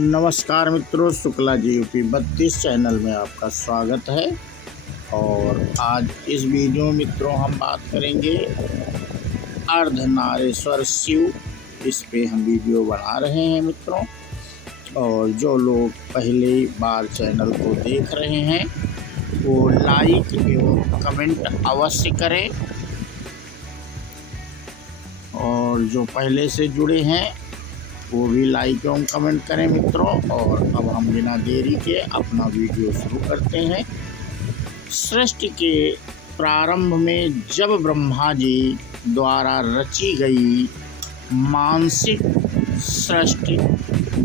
नमस्कार मित्रों, Shukla ji UP 32 channel में आपका स्वागत है। और आज इस वीडियो में मित्रों हम बात करेंगे अर्धनारीश्वर शिव। इस पे हम वीडियो बना रहे हैं मित्रों। और जो लोग पहली बार चैनल को देख रहे हैं वो लाइक एवं कमेंट अवश्य करें, और जो पहले से जुड़े हैं वो भी लाइक एवं कमेंट करें मित्रों। और अब हम बिना देरी के अपना वीडियो शुरू करते हैं। सृष्टि के प्रारंभ में जब ब्रह्मा जी द्वारा रची गई मानसिक सृष्टि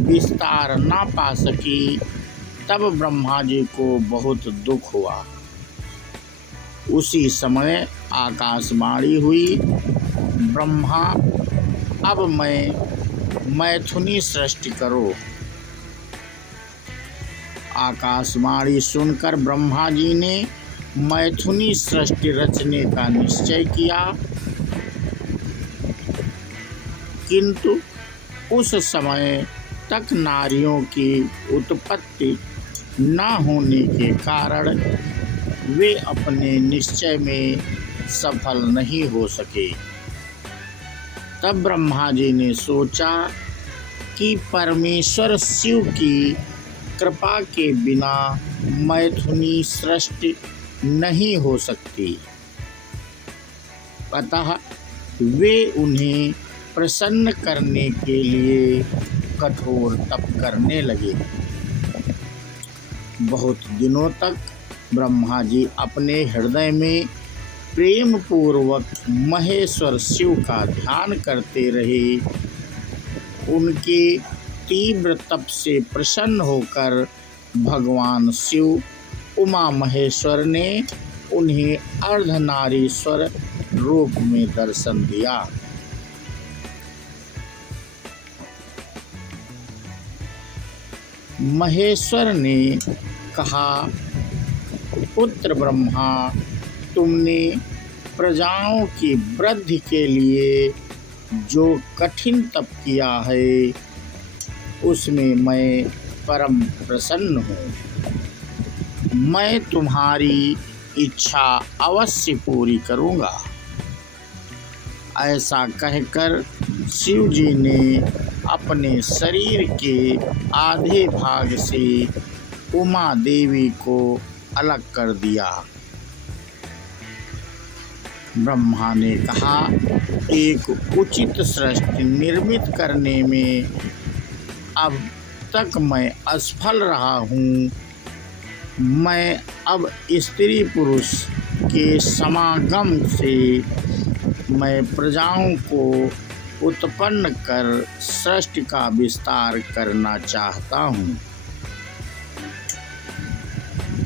विस्तार ना पा सकी, तब ब्रह्मा जी को बहुत दुख हुआ। उसी समय आकाशवाणी हुई, ब्रह्मा अब मैथुनी सृष्टि करो। आकाशवाणी सुनकर ब्रह्मा जी ने मैथुनी सृष्टि रचने का निश्चय किया, किंतु उस समय तक नारियों की उत्पत्ति न होने के कारण वे अपने निश्चय में सफल नहीं हो सके। तब ब्रह्मा जी ने सोचा कि परमेश्वर शिव की कृपा के बिना मैथुनी सृष्टि नहीं हो सकती। अतः वे उन्हें प्रसन्न करने के लिए कठोर तप करने लगे। बहुत दिनों तक ब्रह्मा जी अपने हृदय में प्रेम पूर्वक महेश्वर शिव का ध्यान करते रहे। उनके तीव्र तप से प्रसन्न होकर भगवान शिव उमा महेश्वर ने उन्हें अर्धनारीश्वर रूप में दर्शन दिया। महेश्वर ने कहा, पुत्र ब्रह्मा, तुमने प्रजाओं की वृद्धि के लिए जो कठिन तप किया है उसमें मैं परम प्रसन्न हूँ। मैं तुम्हारी इच्छा अवश्य पूरी करूँगा। ऐसा कहकर शिव जी ने अपने शरीर के आधे भाग से उमा देवी को अलग कर दिया। ब्रह्मा ने कहा, एक उचित सृष्टि निर्मित करने में अब तक मैं असफल रहा हूँ। मैं अब स्त्री पुरुष के समागम से मैं प्रजाओं को उत्पन्न कर सृष्टि का विस्तार करना चाहता हूँ।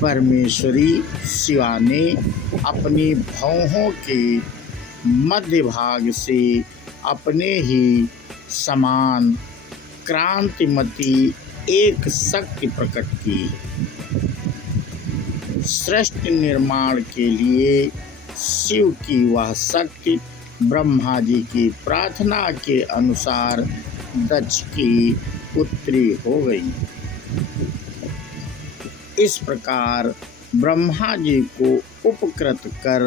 परमेश्वरी शिवा ने अपनी भौहों के मध्य भाग से अपने ही समान क्रांतिमती एक शक्ति प्रकट की। सृष्टि निर्माण के लिए शिव की वह शक्ति ब्रह्मा जी की प्रार्थना के अनुसार दक्ष की पुत्री हो गई। इस प्रकार ब्रह्मा जी को उपकृत कर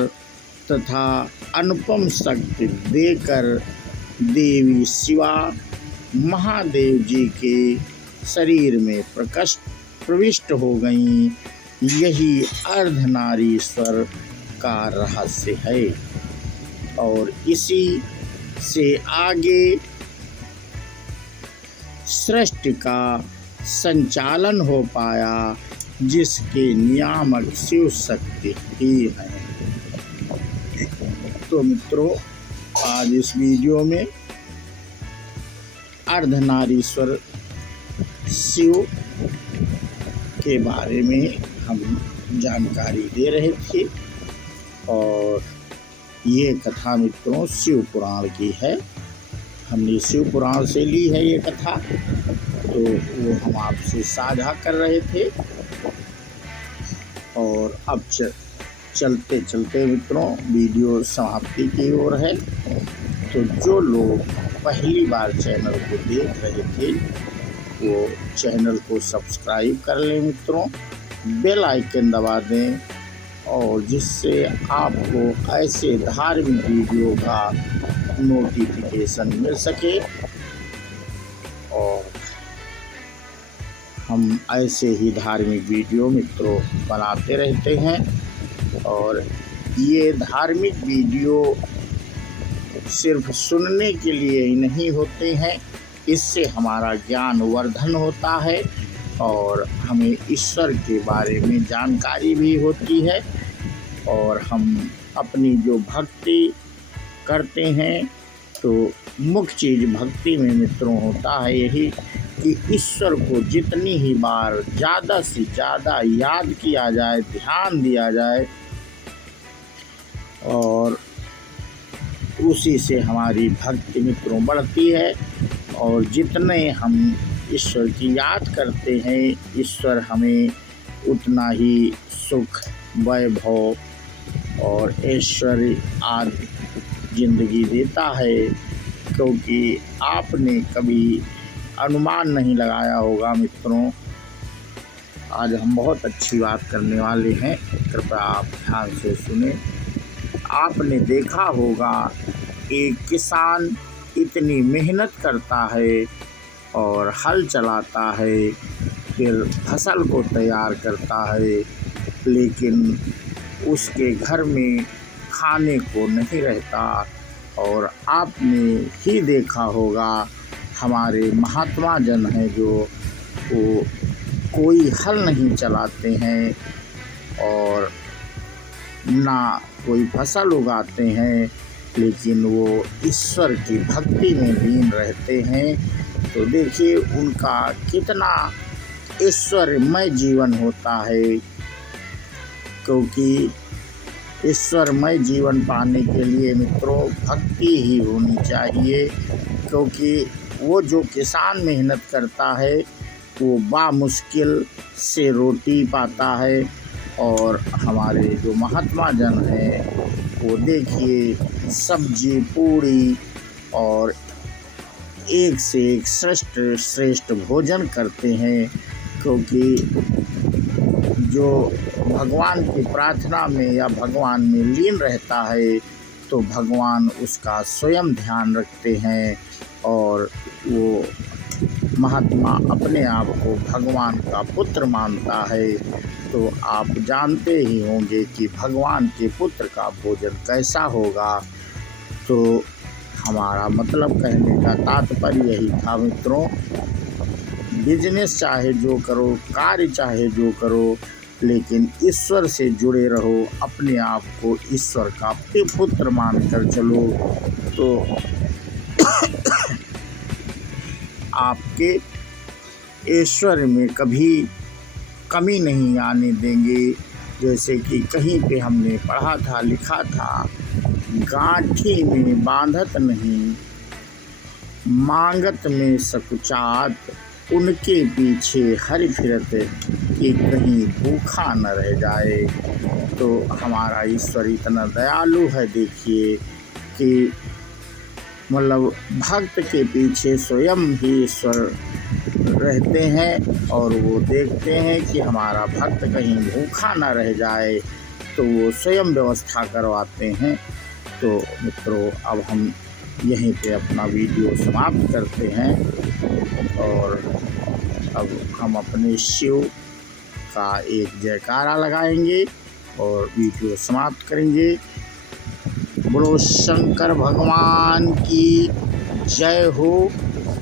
तथा अनुपम शक्ति देकर देवी शिवा महादेव जी के शरीर में प्रविष्ट हो गईं। यही अर्धनारीश्वर का रहस्य है। और इसी से आगे सृष्टि का संचालन हो पाया, जिसके नियामक शिव शक्ति ही है। तो मित्रों, आज इस वीडियो में अर्धनारीश्वर शिव के बारे में हम जानकारी दे रहे थे। और ये कथा मित्रों शिव पुराण की है। हमने शिव पुराण से ली है ये कथा, तो वो हम आपसे साझा कर रहे थे। और अब चलते चलते मित्रों वीडियो समाप्ति की ओर है। तो जो लोग पहली बार चैनल को देख रहे थे वो चैनल को सब्सक्राइब कर लें मित्रों, बेल आइकन दबा दें, और जिससे आपको ऐसे धार्मिक वीडियो का नोटिफिकेशन मिल सके। और हम ऐसे ही धार्मिक वीडियो मित्रों बनाते रहते हैं, और ये धार्मिक वीडियो सिर्फ सुनने के लिए ही नहीं होते हैं, इससे हमारा ज्ञान वर्धन होता है और हमें ईश्वर के बारे में जानकारी भी होती है। और हम अपनी जो भक्ति करते हैं तो मुख्य चीज़ भक्ति में मित्रों होता है यही कि ईश्वर को जितनी ही बार ज़्यादा से ज़्यादा याद किया जाए, ध्यान दिया जाए, और उसी से हमारी भक्ति मित्रों बढ़ती है। और जितने हम ईश्वर की याद करते हैं, ईश्वर हमें उतना ही सुख, वैभव और ऐश्वर्य आदि जिंदगी देता है। क्योंकि आपने कभी अनुमान नहीं लगाया होगा मित्रों, आज हम बहुत अच्छी बात करने वाले हैं, कृपया आप ध्यान से सुने। आपने देखा होगा एक किसान इतनी मेहनत करता है और हल चलाता है, फिर फसल को तैयार करता है, लेकिन उसके घर में खाने को नहीं रहता। और आपने ही देखा होगा हमारे महात्मा जन हैं जो वो कोई हल नहीं चलाते हैं और ना कोई फसल उगाते हैं, लेकिन वो ईश्वर की भक्ति में लीन रहते हैं। तो देखिए उनका कितना ईश्वरमय जीवन होता है। क्योंकि ईश्वरमय जीवन पाने के लिए मित्रों भक्ति ही होनी चाहिए। क्योंकि वो जो किसान मेहनत करता है वो बामुश्किल से रोटी पाता है, और हमारे जो महात्मा जन हैं वो देखिए सब्जी पूड़ी और एक से एक श्रेष्ठ भोजन करते हैं। क्योंकि जो भगवान की प्रार्थना में या भगवान में लीन रहता है तो भगवान उसका स्वयं ध्यान रखते हैं, और वो महात्मा अपने आप को भगवान का पुत्र मानता है। तो आप जानते ही होंगे कि भगवान के पुत्र का भोजन कैसा होगा। तो हमारा मतलब कहने का तात्पर्य यही था मित्रों, बिजनेस चाहे जो करो, कार्य चाहे जो करो, लेकिन ईश्वर से जुड़े रहो, अपने आप को ईश्वर का पुत्र मानकर चलो, तो आपके ऐश्वर्य में कभी कमी नहीं आने देंगे। जैसे कि कहीं पे हमने पढ़ा था, लिखा था, गांठी में बांधत नहीं, मांगत में सकुचात, उनके पीछे हरि फिरत कि कहीं भूखा न रह जाए। तो हमारा ईश्वर इतना दयालु है देखिए कि मतलब भक्त के पीछे स्वयं ही ईश्वर रहते हैं, और वो देखते हैं कि हमारा भक्त कहीं भूखा ना रह जाए, तो वो स्वयं व्यवस्था करवाते हैं। तो मित्रों अब हम यहीं पे अपना वीडियो समाप्त करते हैं, और अब हम अपने शिव का एक जयकारा लगाएंगे और वीडियो समाप्त करेंगे। बोलो शंकर भगवान की जय हो,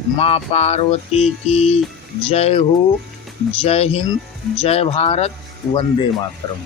माँ पार्वती की जय हो। जय हिंद, जय भारत, वंदे मातरम।